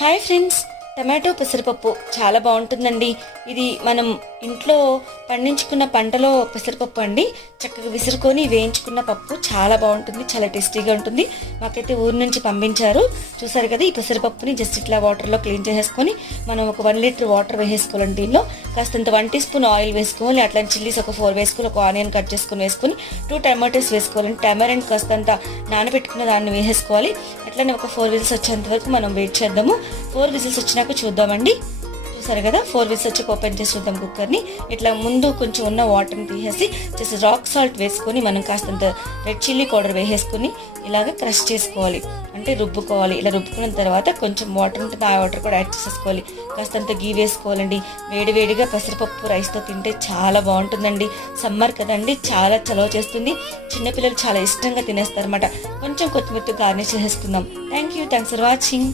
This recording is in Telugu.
హాయ్ ఫ్రెండ్స్, టమాటో పెసరపప్పు చాలా బాగుంటుందండి. ఇది మనం ఇంట్లో పండించుకున్న పంటలో పెసరపప్పు అండి. చక్కగా విసురుకొని వేయించుకున్న పప్పు చాలా బాగుంటుంది, చాలా టేస్టీగా ఉంటుంది. మాకైతే ఊరు నుంచి పంపించారు. చూసారు కదా, ఈ పెసరపప్పుని జస్ట్ ఇట్లా వాటర్లో క్లీన్ చేసేసుకొని మనం ఒక 1 లీటర్ వాటర్ వేసేసుకోవాలండి. దీనిలో కాస్తంత 1 టీ స్పూన్ ఆయిల్ వేసుకోవాలి. అట్లా చిల్లీస్ ఒక 4 వేసుకొని, ఒక ఆనియన్ కట్ చేసుకొని వేసుకొని 2 టమాటోస్ వేసుకోవాలండి. టమారెంట్ కాస్తంత నానబెట్టుకున్న దాన్ని వేసేసుకోవాలి. అట్లనే ఒక 4 విజిల్స్ వచ్చేంత వరకు మనం వెయిట్ చేద్దాము. 4 విజిల్స్ వచ్చినాక చూద్దామండి. చూసారు కదా, 4 విజిల్స్ వచ్చి ఓపెన్ చేసి చూద్దాం కుక్కర్ని. ఇట్లా ముందు కొంచెం ఉన్న వాటర్ని తీసేసి జస్ట్ రాక్ సాల్ట్ వేసుకొని మనం కాస్తంత రెడ్ చిల్లీ పౌడర్ వేసేసుకొని ఇలాగ క్రష్ చేసుకోవాలి, అంటే రుబ్బుకోవాలి. ఇలా రుబ్బుకున్న తర్వాత కొంచెం వాటర్ ఉంటుంది, ఆ వాటర్ కూడా యాడ్ చేసేసుకోవాలి. కాస్తంత గీ వేసుకోవాలండి. వేడివేడిగా పెసరపప్పు రైస్తో తింటే చాలా బాగుంటుందండి. సమ్మర్ కదండి, చాలా చలవ చేస్తుంది. చిన్నపిల్లలు చాలా ఇష్టంగా తినేస్తారు అన్నమాట. కొంచెం కొత్తిమీరతో గార్నిష్ చేసేసుకుందాం. Thanks for watching.